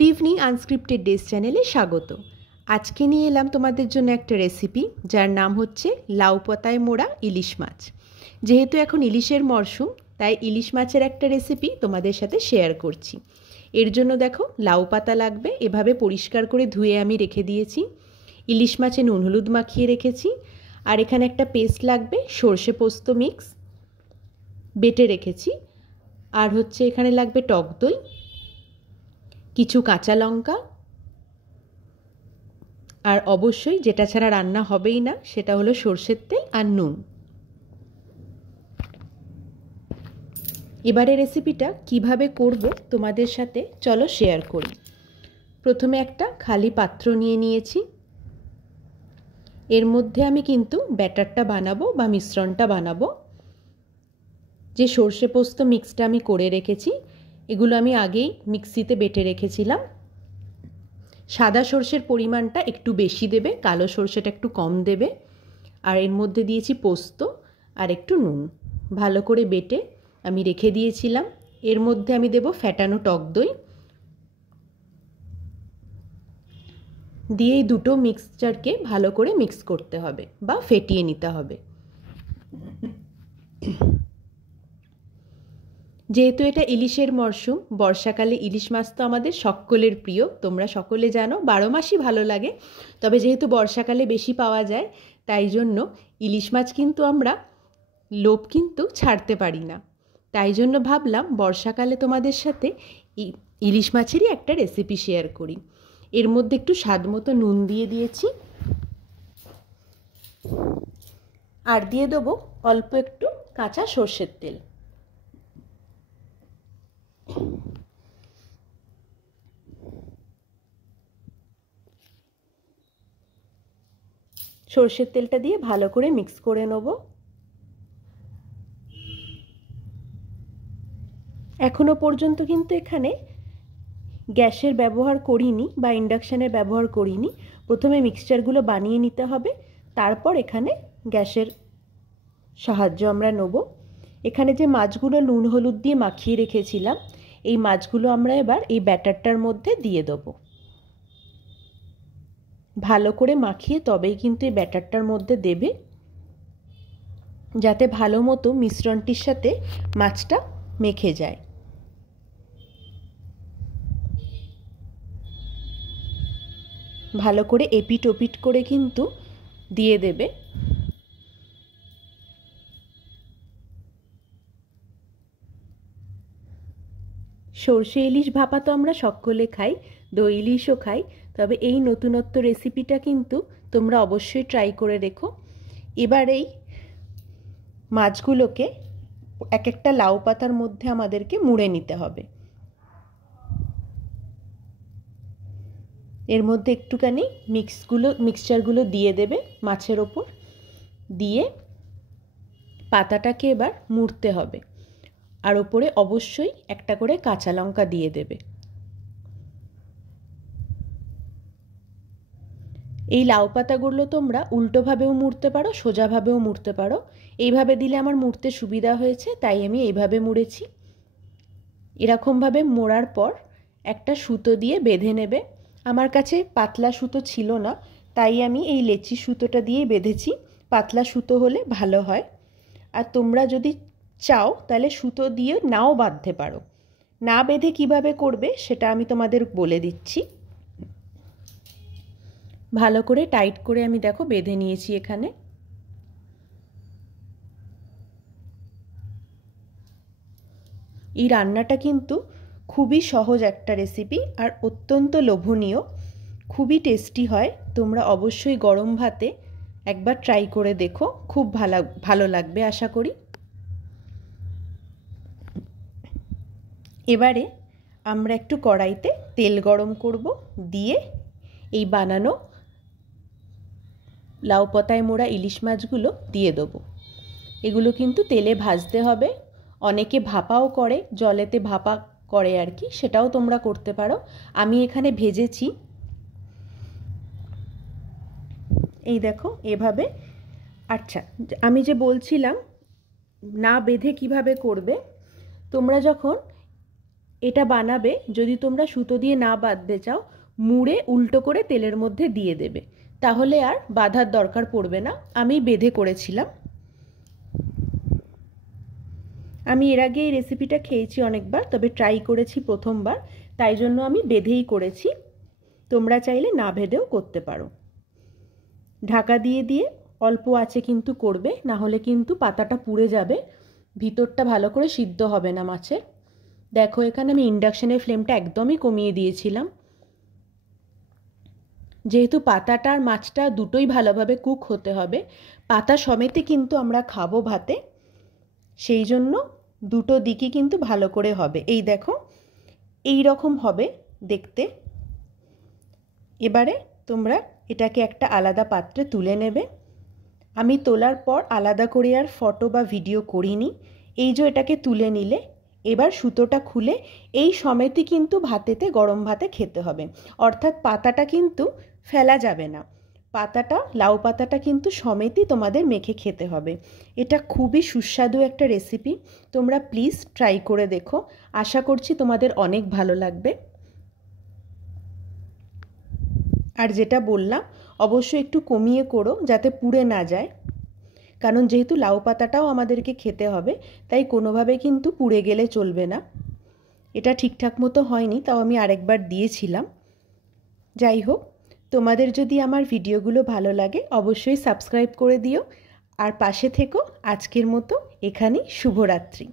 Good evening unscripted days চ্যানেলে স্বাগত। আজকে নিয়ে এলাম তোমাদের জন্য একটা রেসিপি যার নাম হচ্ছে লাউ পাতায় মোড়া ইলিশ মাছ। যেহেতু এখন ইলিশের মরশুম, তাই ইলিশ মাছের একটা রেসিপি তোমাদের সাথে শেয়ার করছি। এর জন্য দেখো লাউ পাতা লাগবে, এভাবে পরিষ্কার করে ধুয়ে আমি রেখে দিয়েছি। ইলিশ মাছে নুন হলুদ মাখিয়ে রেখেছি। আর এখানে একটা পেস্ট লাগবে, সর্ষে পোস্ত মিক্স বেটে রেখেছি। আর হচ্ছে এখানে লাগবে টক দই, কিছু কাঁচা লঙ্কা, আর অবশ্যই যেটা ছাড়া রান্না হবেই না সেটা হলো সর্ষের তেল আর নুন। এবারে রেসিপিটা কিভাবে করব তোমাদের সাথে চলো শেয়ার করি। প্রথমে একটা খালি পাত্র নিয়ে নিয়েছি। এর মধ্যে আমি কিন্তু ব্যাটারটা বানাবো বা মিশ্রণটা বানাবো। যে সর্ষে পোস্ত মিক্সটা আমি করে রেখেছি, এগুলো আমি আগেই মিক্সিতে বেটে রেখেছিলাম। সাদা সর্ষের পরিমাণটা একটু বেশি দেবে, কালো সর্ষেটা একটু কম দেবে। আর এর মধ্যে দিয়েছি পোস্ত আর একটু নুন, ভালো করে বেটে আমি রেখে দিয়েছিলাম। এর মধ্যে আমি দেব ফ্যাটানো টক দই দিয়ে এই দুটো মিক্সচারকে ভালো করে মিক্স করতে হবে বা ফেটিয়ে নিতে হবে। যেহেতু এটা ইলিশের মরশুম, বর্ষাকালে ইলিশ মাছ তো আমাদের সকলের প্রিয়, তোমরা সকলে জানো 12 মাসই ভালো লাগে। তবে যেহেতু বর্ষাকালে বেশি পাওয়া যায়, তাই জন্য ইলিশ মাছ কিন্তু আমরা লোভ কিন্তু ছাড়তে পারি না। তাই জন্য ভাবলাম বর্ষাকালে তোমাদের সাথে ইলিশ মাছেরই একটা রেসিপি শেয়ার করি। এর মধ্যে একটু স্বাদ মতো নুন দিয়ে দিয়েছি, আর দিয়ে দেবো অল্প একটু কাঁচা সর্ষের তেল। সর্ষের তেলটা দিয়ে ভালো করে মিক্স করে নেব। এখনো পর্যন্ত কিন্তু এখানে গ্যাসের ব্যবহার করিনি বা ইন্ডাকশানের ব্যবহার করিনি। প্রথমে মিক্সচারগুলো বানিয়ে নিতে হবে, তারপর এখানে গ্যাসের সাহায্য আমরা নেব। এখানে যে মাছগুলো নুন হলুদ দিয়ে মাখিয়ে রেখেছিলাম, এই মাছগুলো আমরা এবার এই ব্যাটারটার মধ্যে দিয়ে দেবো। ভালো করে মাখিয়ে তবেই কিন্তু এই ব্যাটারটার মধ্যে দেবে, যাতে ভালো মতো মিশ্রণটির সাথে মাছটা মেখে যায়। ভালো করে এপিট ওপিট করে কিন্তু দিয়ে দেবে। সর্ষে ইলিশ ভাপা তো আমরা সকলে খাই, দই ইলিশও খাই। তবে এই নতুনত্ব রেসিপিটা কিন্তু তোমরা অবশ্যই ট্রাই করে দেখো। এবার এই মাছগুলোকে এক একটা লাউ পাতার মধ্যে আমাদেরকে মুড়ে নিতে হবে। এর মধ্যে একটুখানি মিক্সচারগুলো দিয়ে দেবে মাছের ওপর, দিয়ে পাতাটাকে এবার মুড়তে হবে। আর ওপরে অবশ্যই একটা করে কাঁচা লঙ্কা দিয়ে দেবে। এই লাউ পাতাগুলো তোমরা উল্টোভাবেও মুড়তে পারো, সোজাভাবেও মুড়তে পারো। এইভাবে দিলে আমার মুড়তে সুবিধা হয়েছে, তাই আমি এইভাবে মুড়েছি। এরকমভাবে মোড়ার পর একটা সুতো দিয়ে বেঁধে নেবে। আমার কাছে পাতলা সুতো ছিল না, তাই আমি এই লেচি সুতোটা দিয়ে বেঁধেছি। পাতলা সুতো হলে ভালো হয়। আর তোমরা যদি চাও তাহলে সুতো দিয়ে নাও বাঁধতে পারো। না বেঁধে কিভাবে করবে সেটা আমি তোমাদের বলে দিচ্ছি। ভালো করে টাইট করে আমি দেখো বেঁধে নিয়েছি এখানে। এই রান্নাটা কিন্তু খুবই সহজ একটা রেসিপি আর অত্যন্ত লোভনীয়, খুবই টেস্টি হয়। তোমরা অবশ্যই গরম ভাতে একবার ট্রাই করে দেখো, খুব ভালো লাগবে আশা করি। এবারে আমরা একটু কড়াইতে তেল গরম করব, দিয়ে এই বানানো লাউ পাতায় মোড়া ইলিশ মাছগুলো দিয়ে দেবো। এগুলো কিন্তু তেলে ভাজতে হবে। অনেকে ভাপাও করে, জলেতে ভাপা করে আর কি, সেটাও তোমরা করতে পারো। আমি এখানে ভেজেছি। এই দেখো এভাবে। আচ্ছা, আমি যে বলছিলাম না বেঁধে কিভাবে করবে, তোমরা যখন এটা বানাবে যদি তোমরা সুতো দিয়ে না বাঁধতে চাও, মুড়ে উল্টো করে তেলের মধ্যে দিয়ে দেবে, তাহলে আর বাঁধার দরকার পড়বে না। আমি বেঁধে করেছিলাম। আমি এর আগে এই রেসিপিটা খেয়েছি অনেকবার, তবে ট্রাই করেছি প্রথমবার, তাই জন্য আমি বেঁধেই করেছি। তোমরা চাইলে না বেঁধেও করতে পারো। ঢাকা দিয়ে দিয়ে অল্প আঁচে কিন্তু করবে, না হলে কিন্তু পাতাটা পুড়ে যাবে, ভিতরটা ভালো করে সিদ্ধ হবে না মাছের। দেখো এখানে আমি ইন্ডাকশনের ফ্লেমটা একদমই কমিয়ে দিয়েছিলাম, যেহেতু পাতাটা আর মাছটা দুটোই ভালোভাবে কুক হতে হবে। পাতা সমেতে কিন্তু আমরা খাবো ভাতে, সেই জন্য দুটো দিকই কিন্তু ভালো করে হবে। এই দেখো এই রকম হবে দেখতে। এবারে তোমরা এটাকে একটা আলাদা পাত্রে তুলে নেবে। আমি তোলার পর আলাদা করে আর ফটো বা ভিডিও করিনি। এই যে এটাকে তুলে নিলে, এবার সুতোটা খুলে এই সমেতই কিন্তু ভাতেতে, গরম ভাতে খেতে হবে। অর্থাৎ পাতাটা কিন্তু ফেলা যাবে না, পাতাটা, লাউ পাতাটা কিন্তু সমেতই তোমাদের মেখে খেতে হবে। এটা খুবই সুস্বাদু একটা রেসিপি, তোমরা প্লিজ ট্রাই করে দেখো। আশা করছি তোমাদের অনেক ভালো লাগবে। আর যেটা বললাম, অবশ্যই একটু কমিয়ে করো যাতে পুড়ে না যায়, কারণ যেহেতু লাউ পাতাটাও আমাদেরকে খেতে হবে, তাই কোনোভাবে কিন্তু পুড়ে গেলে চলবে না। এটা ঠিকঠাক মতো হয়নি, তাও আমি আরেকবার দিয়েছিলাম। যাই হোক, তোমাদের যদি আমার ভিডিওগুলো ভালো লাগে অবশ্যই সাবস্ক্রাইব করে দিও আর পাশে থেকো। আজকের মতো এখানেই, শুভরাত্রি।